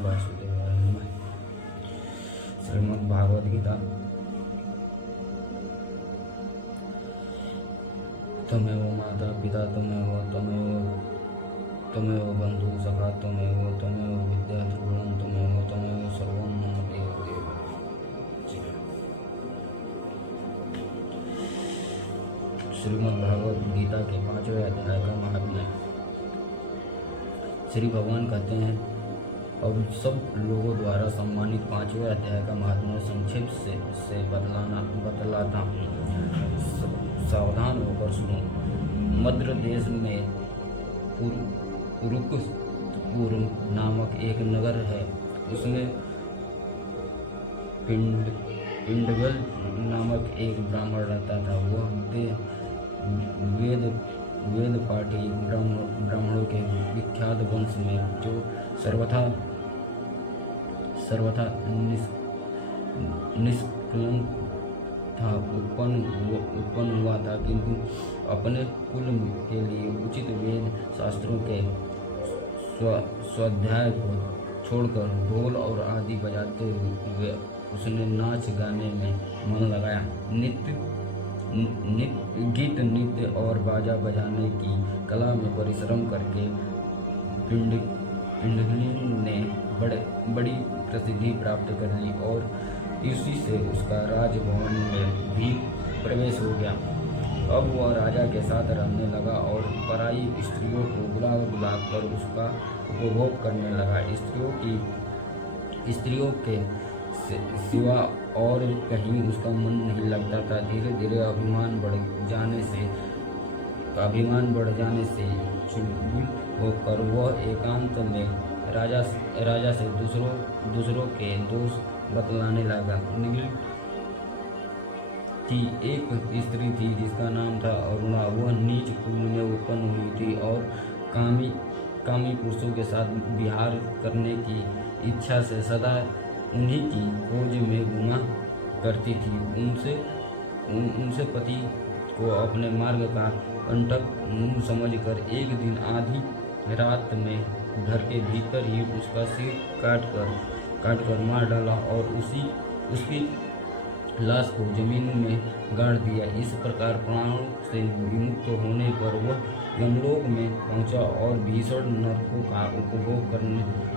वासुदेवाय नमः। श्रीमद् भागवत गीता। त्वमेव माता पिता त्वमेव बंधु सखा त्वमेव विद्या ध्रुवं त्वमेव सर्वं मम देव। श्रीमद् भागवत गीता के 5वें अध्याय का महात्म्य। श्री भगवान कहते हैं, अब सब लोगों द्वारा सम्मानित 5वें अध्याय का महात्म्य संक्षेप से बतलाता हूँ। सावधान होकर सुनो। मद्र देश में पुरुकपुर नामक एक नगर है। उसमें पिंडगल नामक एक ब्राह्मण रहता था। वह वेद पाठी ब्राह्मणों के विख्यात वंश में जो सर्वथा निष्कलंक था उत्पन्न हुआ था, किंतु अपने कुल के लिए उचित वेद शास्त्रों के स्वाध्याय को छोड़कर ढोल और आदि बजाते हुए उसने नाच गाने में मन लगाया। गीत नृत्य और बाजा बजाने की कला में परिश्रम करके पिंडली ने बड़ी प्रसिद्धि प्राप्त कर ली और इसी से उसका राजभवन में भी प्रवेश हो गया। अब वह राजा के साथ रहने लगा और पराई स्त्रियों को बुला कर उसका उपभोग करने लगा। स्त्रियों के सिवा और कहीं उसका मन नहीं लगता था। धीरे धीरे अभिमान बढ़ जाने से चुलबुल होकर वह एकांत में राजा से दूसरों के दोष बतलाने लगा। नील की एक स्त्री थी जिसका नाम था अरुणा। वह नीच कुल में उत्पन्न हुई थी और कामी पुरुषों के साथ विहार करने की इच्छा से सदा उन्हीं की खोज में घुमा करती थी। उनसे पति को अपने मार्ग का कंटक समझकर एक दिन आधी रात में घर के भीतर ही उसका सिर काट कर मार डाला और उसकी लाश को जमीन में गाड़ दिया। इस प्रकार प्राणों से विमुक्त होने पर वह यमलोक में पहुंचा और भीषण नरकों का उपभोग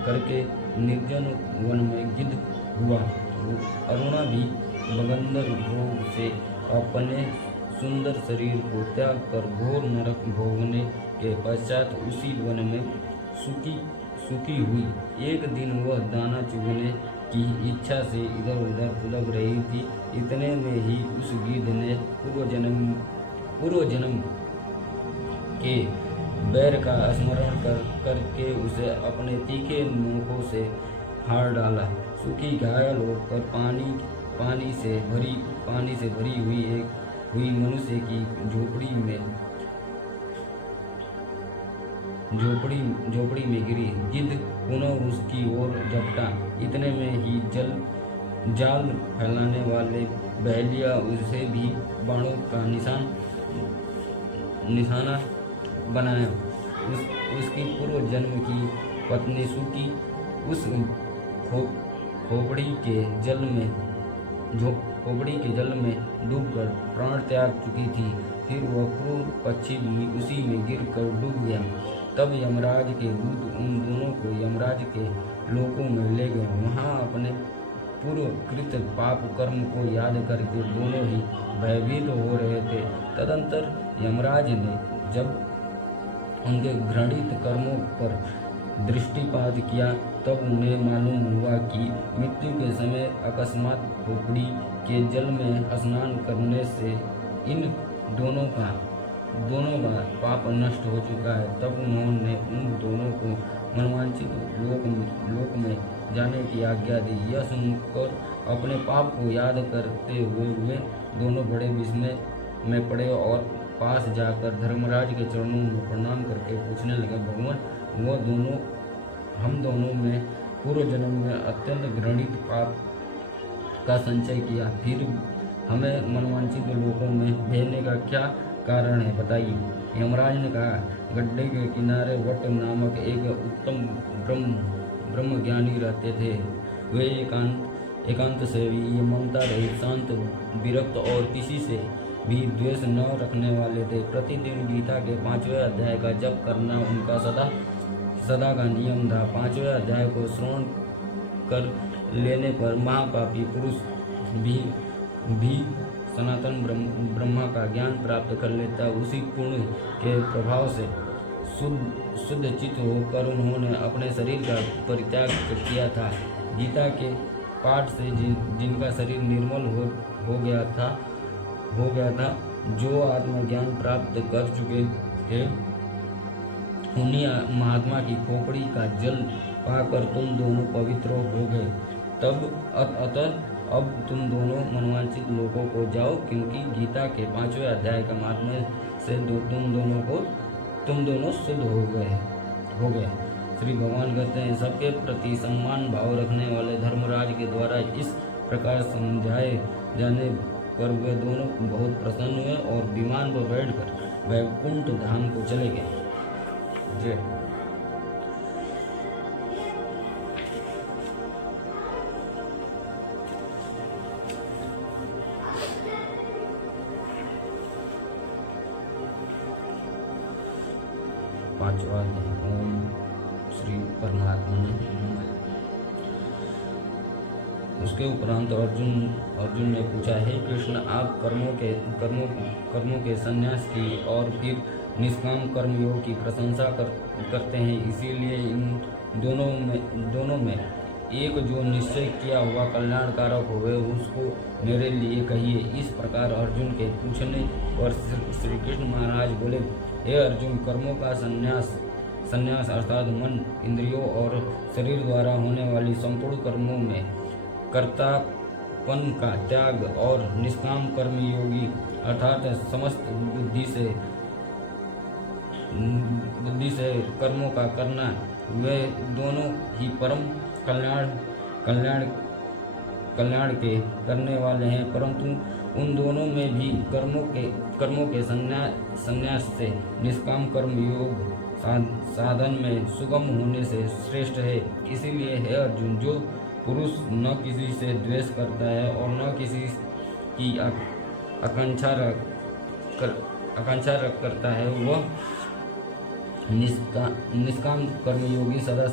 करके निर्जन वन में गिद्ध हुआ। अरुणा भी बगंदर रोग से अपने सुंदर शरीर को त्याग कर घोर नरक भोगने के पश्चात उसी वन में सुखी हुई। एक दिन वह दाना चुगने की इच्छा से इधर उधर फुलक रही थी। इतने में ही उस गिद्ध ने पूर्व जन्म के बैर का स्मरण करके उसे अपने तीखे नोकों से फाड़ डाला। सूखी घायल होकर पानी से भरी हुई मनुष्य की झोपड़ी में गिरी। गिद्ध पुनः उसकी ओर झपटा। इतने में ही जाल फैलाने वाले बहेलिया उसे भी बाणों का निशाना बनाया। उसकी पूर्व जन्म की पत्नी सुकी उस खोपड़ी के जल में डूबकर प्राण त्याग चुकी थी। फिर वह क्रूर पक्षी भी उसी में गिरकर डूब गया। तब यमराज के दूत उन दोनों को यमराज के लोकों में ले गए। वहाँ अपने पूर्व कृत पाप कर्म को याद करके दोनों ही भयभीत हो रहे थे। तदंतर यमराज ने जब उनके घृणित कर्मों पर दृष्टिपात किया तब उन्हें मालूम हुआ कि मृत्यु के समय अकस्मात खोपड़ी के जल में स्नान करने से इन दोनों का पाप नष्ट हो चुका है। तब उन्होंने उन दोनों को मनवांछित लोक में जाने की आज्ञा दी। यह सुनकर अपने पाप को याद करते हुए वे दोनों बड़े विस्मय में पड़े और पास जाकर धर्मराज के चरणों में प्रणाम करके पूछने लगे, भगवान, हम दोनों में पूर्व जन्म में अत्यंत घृणित पाप का संचय किया, फिर हमें मनवांछित लोकों में भेजने का क्या कारण है, बताइए। यमराज ने कहा, गड्ढे के किनारे वट नामक एक उत्तम ब्रह्मज्ञानी रहते थे। वे एकांत सेवी, ममता रहित, शांत, विरक्त और किसी से भी द्वेष न रखने वाले थे। प्रतिदिन गीता के 5वें अध्याय का जप करना उनका सदा का नियम था। 5वें अध्याय को श्रवण कर लेने पर महापापी पुरुष भी सनातन ब्रह्मा का ज्ञान प्राप्त कर लेता। उसी पुण्य के प्रभाव से शुद्ध चित्त होकर उन्होंने अपने शरीर का परित्याग किया था। गीता के पाठ से जिनका शरीर निर्मल हो गया था, जो आत्मज्ञान प्राप्त कर चुके थे, उन्हीं महात्मा की खोपड़ी का जल पाकर तुम दोनों पवित्र हो गए। अतः अब तुम दोनों मनवांचित लोगों को जाओ, क्योंकि गीता के 5वें अध्याय का महात्म्य से तुम दोनों शुद्ध हो गए। श्री भगवान कहते हैं, सबके प्रति सम्मान भाव रखने वाले धर्मराज के द्वारा इस प्रकार समझाए जाने पर वे दोनों बहुत प्रसन्न हुए और विमान पर बैठकर वैकुंठ धाम को चले गए। जय। पांचवा ओम श्री परमात्मा नमः। उसके उपरांत अर्जुन ने पूछा, हे कृष्ण, आप कर्मों के संन्यास की और फिर निष्काम कर्मयोग की प्रशंसा करते हैं, इसीलिए इन दोनों में एक जो निश्चय किया हुआ कल्याणकारक होवे उसको मेरे लिए कहिए। इस प्रकार अर्जुन के पूछने पर श्री कृष्ण महाराज बोले, हे अर्जुन, कर्मों का संन्यास अर्थात मन, इंद्रियों और शरीर द्वारा होने वाली संपूर्ण कर्मों में कर्तापन का त्याग और निष्काम कर्मयोगी अर्थात समस्त बुद्धि से कर्मों का करना, वे दोनों ही परम कल्याण के करने वाले हैं। परंतु उन दोनों में भी कर्मों के संन्यास से निष्काम कर्म योग साधन में सुगम होने से श्रेष्ठ है। इसीलिए हे अर्जुन, जो पुरुष न किसी से द्वेष करता है और न किसी की आकांक्षा करता है, वह निष्काम कर्मयोगी सदा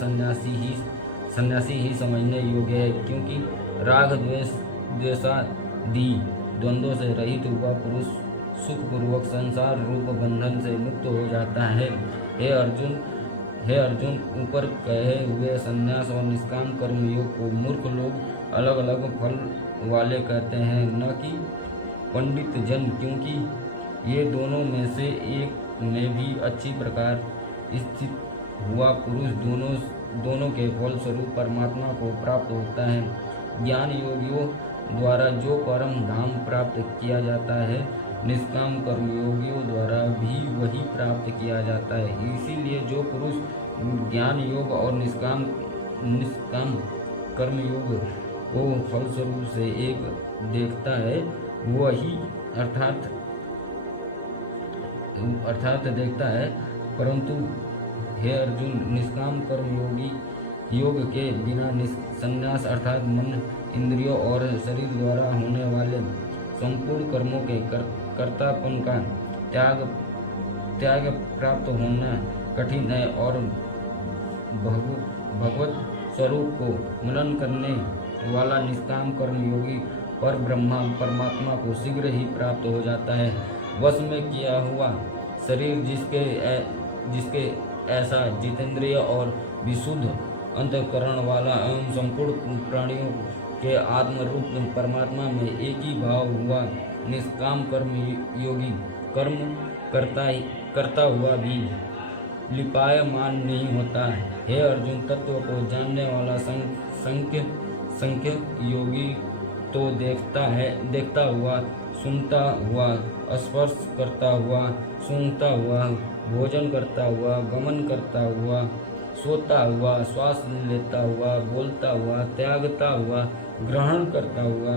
सन्यासी ही समझने योग्य है। क्योंकि राग द्वेषादि द्वंद्वों से रहित हुआ पुरुष सुखपूर्वक संसार रूप बंधन से मुक्त हो जाता है। हे अर्जुन, ऊपर कहे हुए संन्यास और निष्काम कर्मयोग को मूर्ख लोग अलग अलग फल वाले कहते हैं, न कि पंडित जन, क्योंकि ये दोनों में से एक में भी अच्छी प्रकार स्थित हुआ पुरुष दोनों के फल स्वरूप परमात्मा को प्राप्त होता है। ज्ञान योगियों द्वारा जो परम धाम प्राप्त किया जाता है, निष्काम कर्मयोगियों द्वारा भी वही प्राप्त किया जाता है। इसीलिए जो पुरुष ज्ञान योग और निष्काम कर्मयोग को फलस्वरूप से एक देखता है, वही अर्थात देखता है। परंतु हे अर्जुन, निष्काम कर्मयोगी योग के बिना संन्यास अर्थात मन, इंद्रियों और शरीर द्वारा होने वाले संपूर्ण कर्मों के कर्तापन का त्याग प्राप्त होना कठिन है और भगवत स्वरूप को मनन करने वाला निष्काम कर्मयोगी पर परमात्मा को शीघ्र ही प्राप्त हो जाता है। वश में किया हुआ शरीर जिसके ऐसा जितेंद्रिय और विशुद्ध अंतःकरण वाला एवं संपूर्ण प्राणियों के आत्मरूप परमात्मा में एक ही भाव हुआ निष्काम कर्म योगी कर्म करता हुआ भी लिपायमान नहीं होता। हे अर्जुन, तत्व को जानने वाला संख्य योगी तो देखता हुआ, सुनता हुआ, स्पर्श करता हुआ, सूंघता हुआ, भोजन करता हुआ, गमन करता हुआ, सोता हुआ, श्वास लेता हुआ, बोलता हुआ, त्यागता हुआ, ग्रहण करता हुआ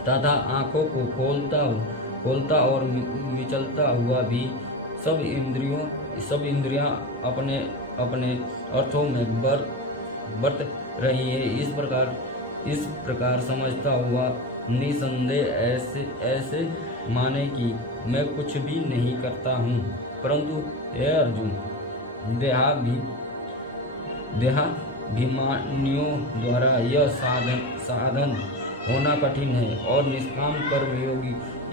तथा आँखों को खोलता और मिचलता हुआ भी सब इंद्रियां अपने अर्थों में बरत रही है। इस प्रकार समझता हुआ निसंदेह ऐसे माने कि मैं कुछ भी नहीं करता हूँ, परंतु हे अर्जुन, देहाभिमानियों द्वारा यह साधन होना कठिन है और निष्काम कर्म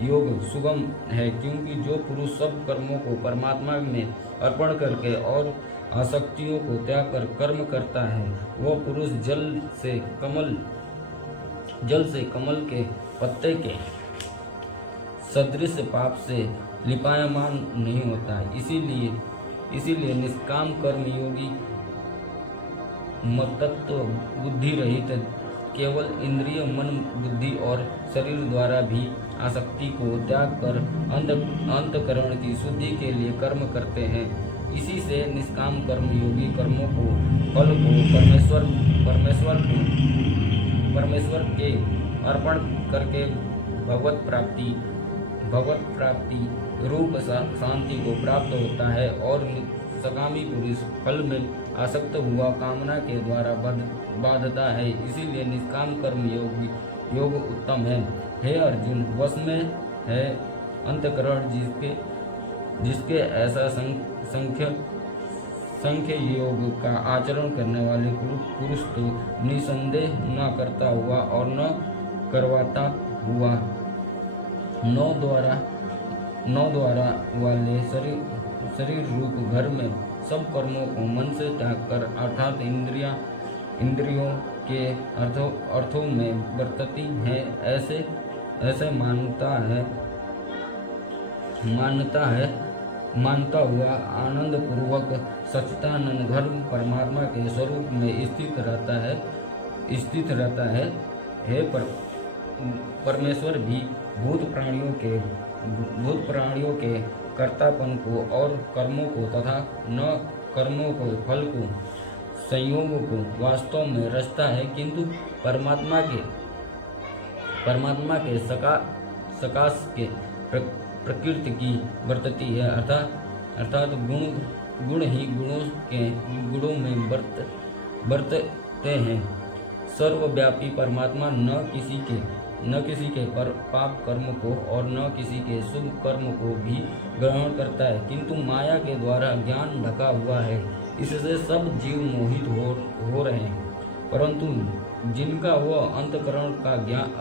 योग सुगम है, क्योंकि जो पुरुष सब कर्मों को परमात्मा में अर्पण करके और आसक्तियों को त्याग कर कर्म करता है, वह पुरुष जल से कमल के पत्ते के सदृश पाप से लिपायमान नहीं होता। इसीलिए निष्काम कर्म योगी मतत्व बुद्धि रहित केवल इंद्रिय, मन, बुद्धि और शरीर द्वारा भी आसक्ति को त्याग कर अंतकरण की शुद्धि के लिए कर्म करते हैं। इसी से निष्काम कर्म योगी कर्मों को फल को परमेश्वर के अर्पण करके भगवत प्राप्ति रूप शांति को प्राप्त होता है और सकामी पुरुष फल में आसक्त हुआ कामना के द्वारा बाधता है। इसीलिए निष्काम कर्म योग उत्तम है। हे अर्जुन, वश में है अंतकरण जिसके ऐसा संख्य योग का आचरण करने वाले पुरुष तो निसंदेह न करता हुआ और न करवाता हुआ नौ द्वारा वाले शरीर रूप घर में सब कर्मों को मन से त्याग कर अर्थात इंद्रियों के अर्थों में बरतती है, ऐसे मानता हुआ आनंद पूर्वक सच्चिदानंद घर परमात्मा के स्वरूप में स्थित रहता है। हे परमेश्वर भी भूत प्राणियों के कर्तापन को और कर्मों को तथा न कर्मों को फल को संयोग को वास्तव में रचता है, किंतु परमात्मा के सकाश के प्रकृति की वर्तती है, अर्थात गुण ही गुणों में बरतते हैं। सर्वव्यापी परमात्मा न किसी के पाप कर्म को और न किसी के शुभ कर्म को भी ग्रहण करता है, किंतु माया के द्वारा ज्ञान ढका हुआ है। इससे सब जीव मोहित हो रहे हैं, परंतु जिनका वह अंतकरण का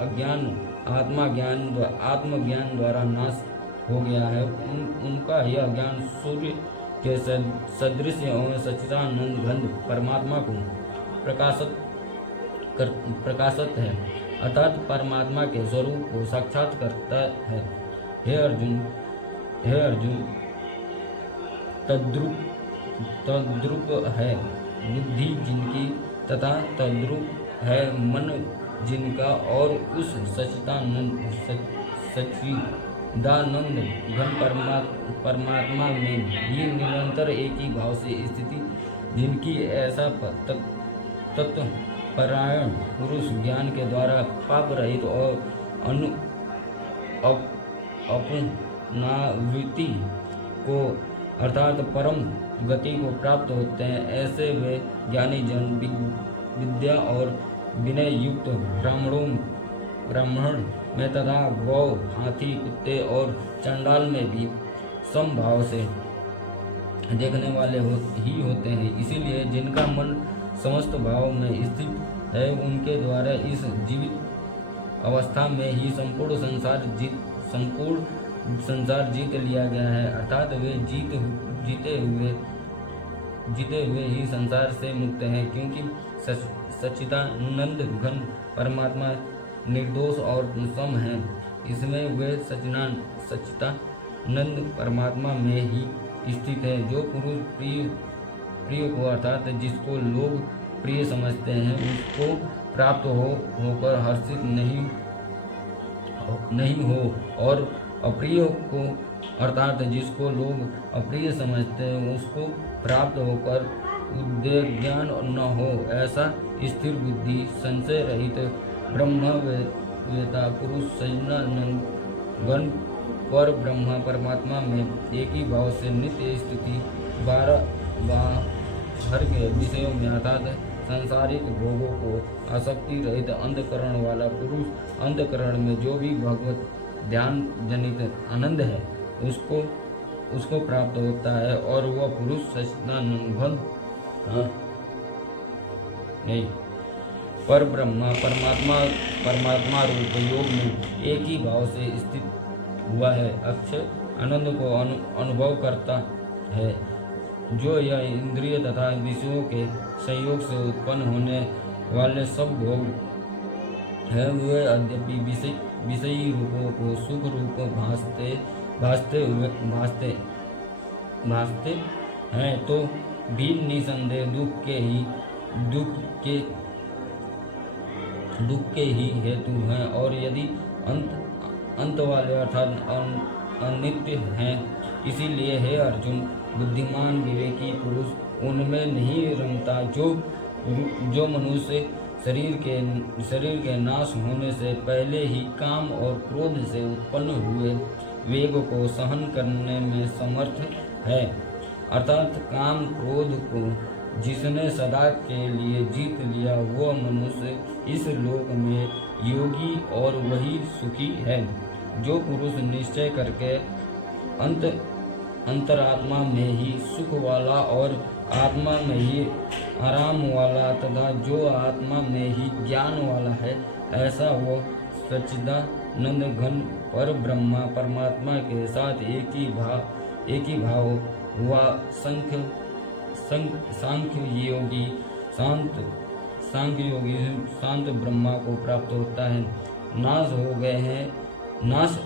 अज्ञान आत्मज्ञान द्वारा नाश हो गया है, उनका यह ज्ञान सूर्य के सदृश एवं सच्चिदानंद घन परमात्मा को प्रकाशत है, अर्थात परमात्मा के स्वरूप को साक्षात करता है। हे अर्जुन, तद्रूप है बुद्धि जिनकी तथा तद्रूप है मन जिनका, और उस सच्चिदानंद घन परमात्मा में ही निरंतर एक ही भाव से स्थिति जिनकी, ऐसा तत्वपरायण पुरुष ज्ञान के द्वारा पाप रहित और अपनावृत्ति को अर्थात परम गति को प्राप्त होते हैं। ऐसे वे ज्ञानी जन विद्या और विनय युक्त ब्राह्मण में तथा गौ, हाथी, कुत्ते और चंडाल में भी समभाव से देखने वाले ही होते हैं। इसीलिए जिनका मन समस्त भाव में स्थित है, उनके द्वारा इस जीवित अवस्था में ही संपूर्ण संसार जीत लिया गया है, अर्थात वे जीते हुए ही संसार से मुक्त हैं, क्योंकि सच्चिदानंद घन परमात्मा निर्दोष और सम है। इसमें वे सच्चिदानंद परमात्मा में ही स्थित है। जो पुरुष प्रिय को अर्थात जिसको लोग प्रिय समझते हैं, उसको प्राप्त होकर हर्षित नहीं हो, और अप्रिय को अर्थात जिसको लोग अप्रिय समझते हैं, उसको प्राप्त होकर उद्वेज्ञान न हो, ऐसा स्थिर बुद्धि संशय रहित ब्रह्मवेता पुरुष सच्चिदानंद घन पर ब्रह्मा परमात्मा में एक ही भाव से नित्य स्थिति 12 बाहर के विषयों में अर्थात सांसारिक भोगों को आसक्ति रहित अंतःकरण वाला पुरुष अंतःकरण में जो भी भगवत ध्यान जनित आनंद है उसको प्राप्त होता है, और वह पुरुष सच्चिदानंद घन नहीं पर ब्रह्मा परमात्मा रूप योग में एक ही भाव से स्थित हुआ है, अक्षय आनंद को अनुभव करता है। जो यह इंद्रिय तथा विषयों के संयोग से उत्पन्न होने वाले सब भोग है, वे यद्यपि विषयी रूपों को सुख रूप भासते हैं, तो भी निसंदेह दुख के ही हेतु हैं, और यदि अंत वाले अर्थात अनित्य हैं। इसीलिए हे अर्जुन, बुद्धिमान विवेकी पुरुष उनमें नहीं रमता जो मनुष्य शरीर के नाश होने से पहले ही काम और क्रोध से उत्पन्न हुए वेग को सहन करने में समर्थ है। अर्थात काम क्रोध को जिसने सदा के लिए जीत लिया, वह मनुष्य इस लोक में योगी और वही सुखी है। जो पुरुष निश्चय करके अंतरात्मा में ही सुख वाला और आत्मा में ही आराम वाला तथा जो आत्मा में ही ज्ञान वाला है, ऐसा वो सच्चिदानंद घन पर ब्रह्मा परमात्मा के साथ एक ही भाव हुआ सांख्य योगी शांत ब्रह्मा को प्राप्त होता है। नाश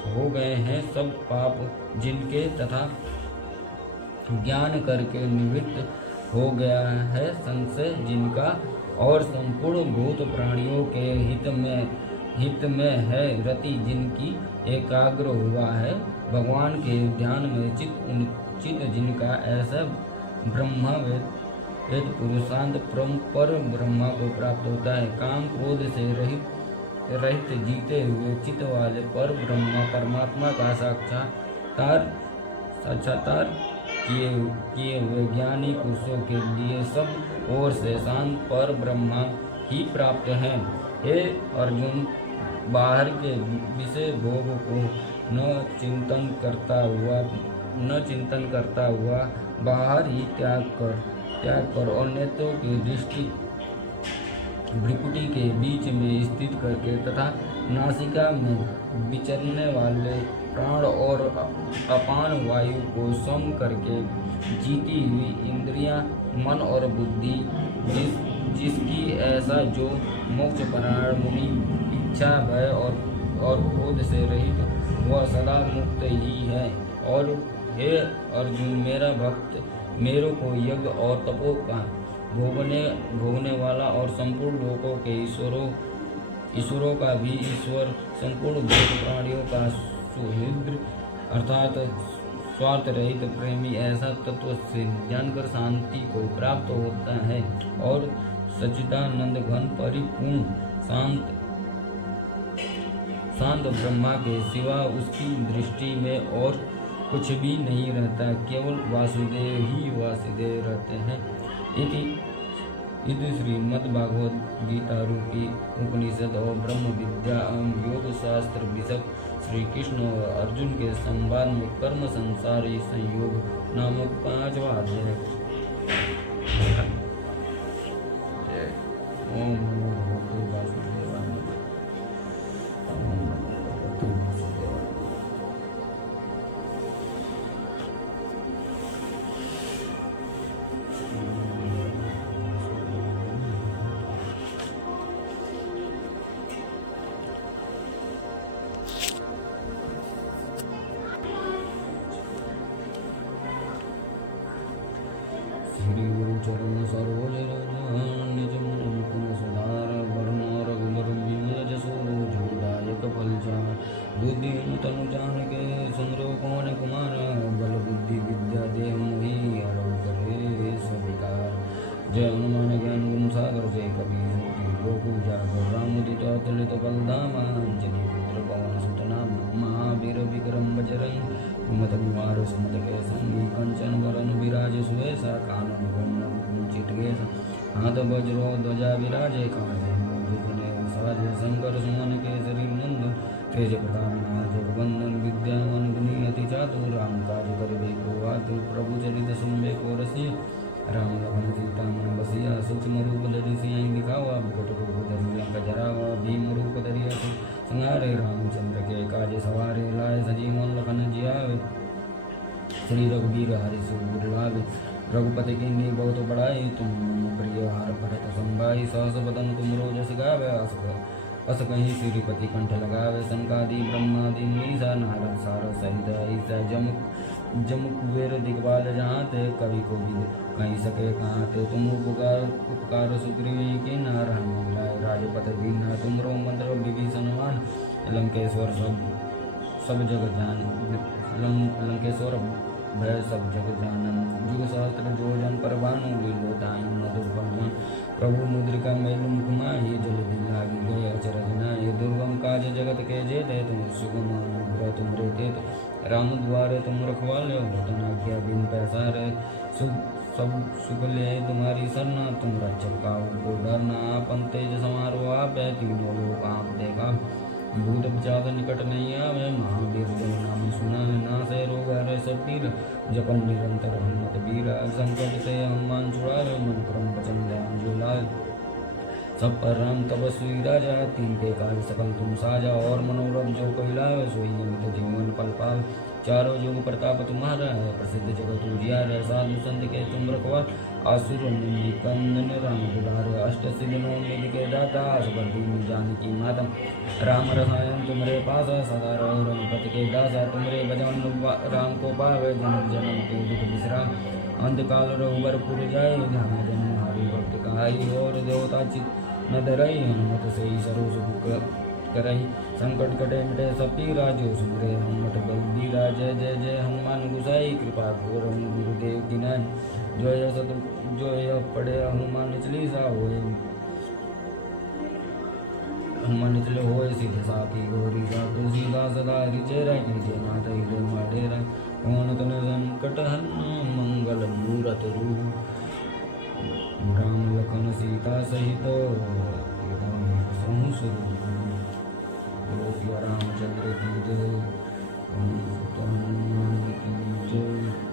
हो गए हैं सब पाप जिनके तथा ज्ञान करके निवृत्त हो गया है संशय जिनका, और संपूर्ण भूत प्राणियों के हित में है रति जिनकी एकाग्र हुआ है भगवान के ध्यान में चित जिनका, ऐसा ब्रह्मा वेद पुरुषांत पर ब्रह्मा को प्राप्त होता है। काम क्रोध से रहित जीते हुए चित्त वाले पर ब्रह्मा परमात्मा का साक्षात्कार किए हुए ज्ञानी पुरुषों के लिए सब ओर से शांत पर ब्रह्मा ही प्राप्त है। हे अर्जुन, बाहर के विषय भोग को न चिंतन करता हुआ बाहर ही त्याग कर और नेत्रों की दृष्टि भ्रुकुटी के बीच में स्थित करके तथा नासिका में विचरने वाले प्राण और अपान वायु को सम करके जीती हुई इंद्रियां, मन और बुद्धि जिसकी ऐसा जो मोक्ष परायण मुनि इच्छा भय और क्रोध से रहित वह सदा मुक्त ही है। और हे अर्जुन, मेरा भक्त मेरे को यज्ञ और तपो का भोगने वाला और संपूर्ण लोकों के ईश्वरों का भी ईश्वर, संपूर्ण भूत प्राणियों का सुहृद अर्थात स्वार्थ रहित प्रेमी, ऐसा तत्व से जानकर शांति को प्राप्त होता है और सच्चिदानंद घन परिपूर्ण शांत ब्रह्मा के सिवा उसकी दृष्टि में और कुछ भी नहीं रहता, केवल वासुदेव ही वासुदेव रहते हैं। इति श्रीमद्भागवत गीता रूपी उपनिषद और ब्रह्म विद्या एवं योग शास्त्र विषय श्री कृष्ण और अर्जुन के संवाद में कर्म संसारी संयोग नामक 5वां अध्याय। ओम भगवते वासुदेवाय। श्री गुरु चरण सरोज निज मुकुन सुधार वर्ण रघुबर विमल जसो जोदायक फलचार बुद्धि तनु जान के सुंदरो कौन कुमार बल बुद्धि विद्या देह मोहि हरौ करे सविकार। जय हनुमान ज्ञान गुण सागर जय कबीर लोक उजागर रामुदित अतुलित बलधाम अंजनी पुत्र पवन सुत नाम महावीर विक्रम बजरंग कुमत निवार सुमत के संगी कंचन वरन विराज सुवेशा कानन कुंचित केसा हाथ वज्रो ध्वजा विराजे काजे मोदितने साज शंकर सुमन केसरी नंदन तेज प्रताप जगवंदन विद्यावन गुणी अति चातुर राम काज करिबे को आतुर प्रभु चरित सुनबे को रसिया राम लखन सीता मन बसिया सूक्ष्म रूप धरि सियहि दिखावा विकट रूप धरि लंका जरावा भीम रूप धरि असुर संहारे रामचंद्र के काज सवारे लाए सजीवन लखन जियावे श्री रघुवीर हरि सिर लावे रघुपति की नी बहुत बड़ाई तुम प्रिय हार भरत संभाई सहस बदन तुम रोजस गावे अस कहीं श्रीपति कंठ लगावे संकादि ब्रह्मादि मीसा नारद सारद सहित ईसा जमुक कुबेर दिग्बाल जहाँ ते कवि को भी कहीं सके कहाँ ते तुम उपकार सुग्रीवी की नार मिलाए राजपथ दीना तुमरो मंत्र विभीषण मान लंकेश्वर सब जग जान लंकेश्वर भय सब जग जानन जुग सहस्त्र जोजन पर भानु लीलो ताई मधुर बलवान प्रभु मुद्रिका मैल मुख माहि जल लागी गए अचरज नाहि दुर्गम काज जगत के जेते तुम सुगम अनुग्रह तुम रे राम द्वारे तुम रखवाले भटन आज्ञा बिन पैसारे सब सुख ले तुम्हारी सरना तुम रक्षक पाओ को डरना आपन तेज समारो आप तीनों लोग आप देखा भूत पिशाच निकट नहीं आवे महावीर जय नाम सुना नासे रोग हरे सब पीर जपन निरंतर हनुमत वीर संकट से हनुमान छुड़ावे मन क्रम वचन ध्यान जो लाल सब पर राम तपस्वी राजा तीन के काज सकल तुम साजा और मनोरथ जो कोई लावे सोई निमित जीवन पल पावे चारों युग प्रताप तुम्हारा है प्रसिद्ध जगत उजियार साधु संत के तुम रखवा आसुर कंदन राम दुलार अष्ट सिद्धनों निधि के दाता असबर दीन जानकी माता राम रसायन तुमरे पास सदा रहो रघुपति के दासा तुमरे भजन राम को पावे जन्म जन्म के दुख विश्राम अंत काल रघुबरपुर जाए ध्यान जन्म हरि भक्त कहाई और देवता चित न डरई हनुमत से ही सरो सुख करई संकट कटे मिटे सब पीरा जो सुमरे हनुमत बलबीरा जय जय जय हनुमान गुसाई कृपा घोर गुरुदेव की नाई जो यह पढ़े हनुमान चालीसा होए हनुमान निचले होए सीधे साथी गौरी सा तुलसीदास सदा रिचेरा कीजे नाथ हृदय माडेरा कौन तन संकट हन मंगल मूरत रूप राम लखन सीता सहित रामचंद्र की जय हनुमान की जय।